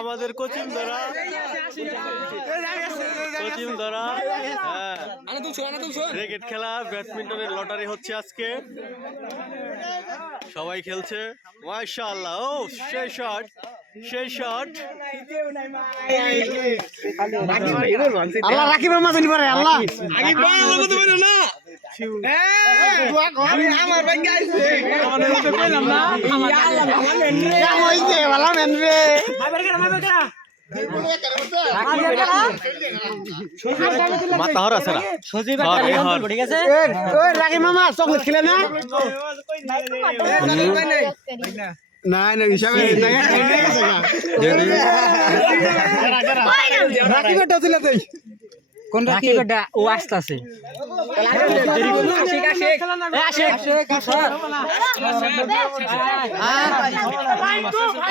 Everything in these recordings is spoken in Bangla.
আমাদের কোচিং ধরা ক্রিকেট খেলা, ব্যাডমিন্টনের লটারি হচ্ছে আজকে, সবাই খেলছে মাশাআল্লাহ। ও সেই শট, সেই শট। আল্লাহ রাকিব মাঝে নি পারে আল্লাহ আগে বল বলতে পারে না। আমার ভাই গাইছে আমাদের তো কইলাম না আল্লাহ ভালো মেন রে হইছে ভালো মেন রে মাথা হর আছে না সজীব ঠিক আছে। ওই রাকিব মামা চকলেট খেলে না না না হিসাবে রাকিবটা ছিল তুই কোন রাকিবটা ও আসছে দেরি করে আশিক আশিক আশিক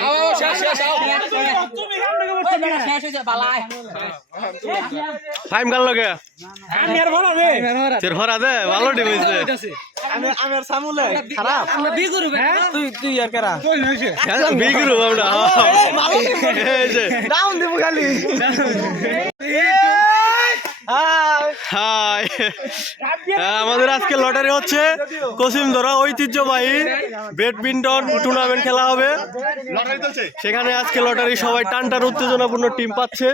আও শেষ শেষ আও তুমি আমরা করতে বেড়া শেষ হইছে বালাই টাইম গাল লাগে আমি আর ভরা রে তের হরা দে ভালো টিম হইছে। আমি আর সামুলে খারাপ আমরা বি গ্রুপ তুই আর কেরা কই হইছে বি গ্রুপ আমরা ভালো এই যে ডাউন দিব খালি হাই। আমাদের আজকে লটারি হচ্ছে কোচিং ধরা ঐতিহ্যবাহী ব্যাডমিন্টন টুর্নামেন্ট খেলা হবে সেখানে আজকে লটারি সবাই টানটার উত্তেজনাপূর্ণ টিম পাচ্ছে।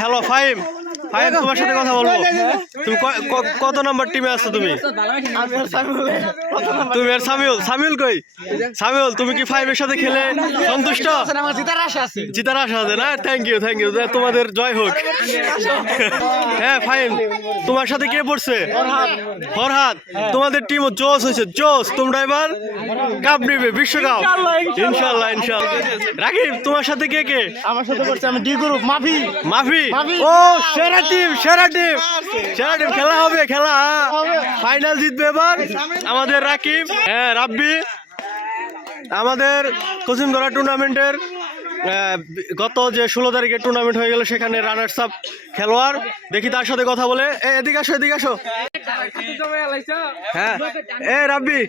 হ্যালো ফাহিম, ফাহিম তোমার সাথে কথা বলবো। তুমি কত নাম্বার টিমে আছো? তুমি তুমি আর সামিউল, সামিউল কই? সামিউল তুমি কি ফাহিমের সাথে খেলে সন্তুষ্ট? জিতার আশা আছে না? থ্যাংক ইউ, থ্যাংক ইউ, তোমাদের জয় হোক। হ্যাঁ ফাহিম তোমার সাথে কে পড়ছে? ফরহাদ। তোমাদের টিমও জোস হয়েছে, জোস। তোমরা এবার কাপ নিবে, বিশ্বকাপ ইনশাআল্লাহ ইনশাআল্লাহ। রাকিব তোমার সাথে কে কে? আমার সাথে করছে আমি ডি গ্রুপ মাফি মাফি। ও সেরা টিম, সেরা টিম, সেরা টিম। খেলা হবে, খেলা ফাইনাল জিতবে এবার আমাদের রাকিব। হ্যাঁ রাব্বি আমাদের কোচিং ধরা টুর্নামেন্টের গত যে 16 তারিখে টুর্নামেন্ট হয়ে গেল সেখানে রানার্স আপ খেলোয়াড়। দেখি তার সাথে কথা বলে। এদিকে আসো, এদিকে আসো। হ্যাঁ এ রাব্বি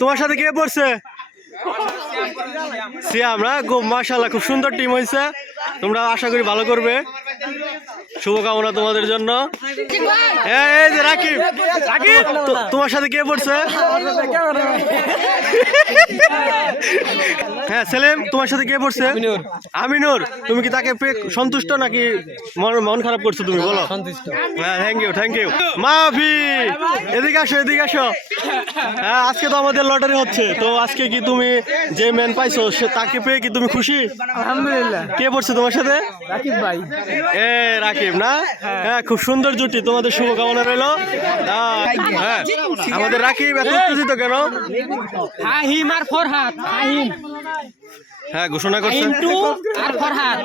তোমার সাথে কে পড়ছে? সিয়াম না? মাশাআল্লাহ খুব সুন্দর টিম হয়েছে, তোমরা আশা করি ভালো করবে, শুভকামনা তোমাদের জন্য। এই যে রাকিব, রাকিব তোমার সাথে কে পড়ছে? হ্যাঁ সেলিম তোমার সাথে কে পড়ছে? আমিনুর। তুমি কি তাকে পেয়ে সন্তুষ্ট নাকি মন খারাপ করছো তুমি? বলো। হ্যাঁ থ্যাংক ইউ, থ্যাংক ইউ। মাফি এদিকে আসো, এদিকে আসো। হ্যাঁ আজকে তো আমাদের লটারি হচ্ছে, তো আজকে কি তুমি যে ম্যান পাইছো সে তাকে পেয়ে কি তুমি খুশি? আলহামদুলিল্লাহ। কে পড়ছে তোমার সাথে? রাকিব ভাই। রাকিব না? হ্যাঁ খুব সুন্দর জুটি, তোমাদের শুভকামনা রইলো। হ্যাঁ আমাদের রাকিব এত উত্তেজিত কেন? ফাহিম আর ফরহাদ। ফাহিম হ্যাঁ ঘোষণা করছে ইন্টু আর ফরহাদ।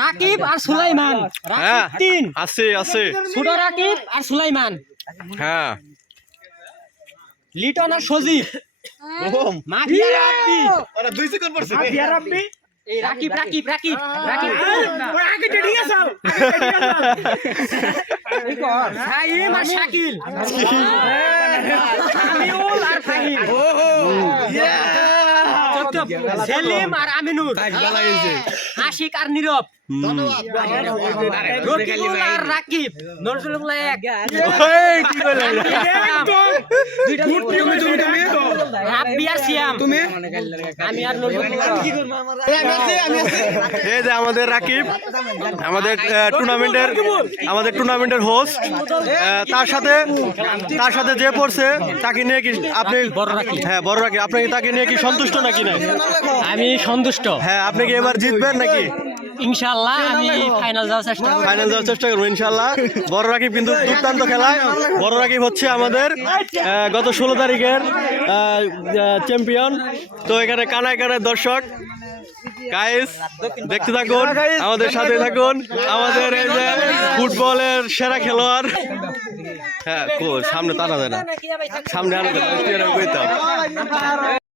রাকিব আর সুলাইমান। হ্যাঁ রাকিব 3 আছে আছে। ছোট রাকিব আর সুলাইমান। হ্যাঁ লিটন আর সজীব। মাফিয়া রাব্বি। ওরা 2 সেকেন্ড পড়ছে। মাফিয়া রাব্বি। এই রাকিব রাকিব রাকিব রাকিব ওরা আগে ঠিক আছে। ফাহিম আর শাকিল। সামিউল আর ফাহিম। সেলিম আর আমিনুর। আশিক আর নীরব। রকিবুল আর রাকিব। নজরুল্লাহ এক। কি বলে? রাব্বি আর সিয়াম। তুমি? আমি আর নজরুল্লাহ। এই যে আমাদের রাকিব আমাদের টুর্নামেন্টের হোস্ট। তার সাথে যে পড়ছে তাকে নিয়ে কি আপনি? হ্যাঁ বড় রাকিব। আপনি তাকে নিয়ে কি সন্তুষ্ট নাকি না? আমি সন্তুষ্ট। হ্যাঁ আপনি কি এবার জিতবেন নাকি? ইনশাআল্লাহ আমি ফাইনাল যাওয়ার চেষ্টা করব ইনশাআল্লাহ। বড় রাকিব কিন্তু দুর্দান্ত খেলায়। বড় রাকিব হচ্ছে আমাদের গত 16 তারিখের চ্যাম্পিয়ন। তো এখানে কানায় কানায় দর্শক গাইস দেখতে থাকুন, আমাদের সাথে থাকুন। আমাদের এই যে ফুটবলের সেরা খেলোয়াড়। হ্যাঁ সামনে টানা যায় না, সামনে আনা যায় না।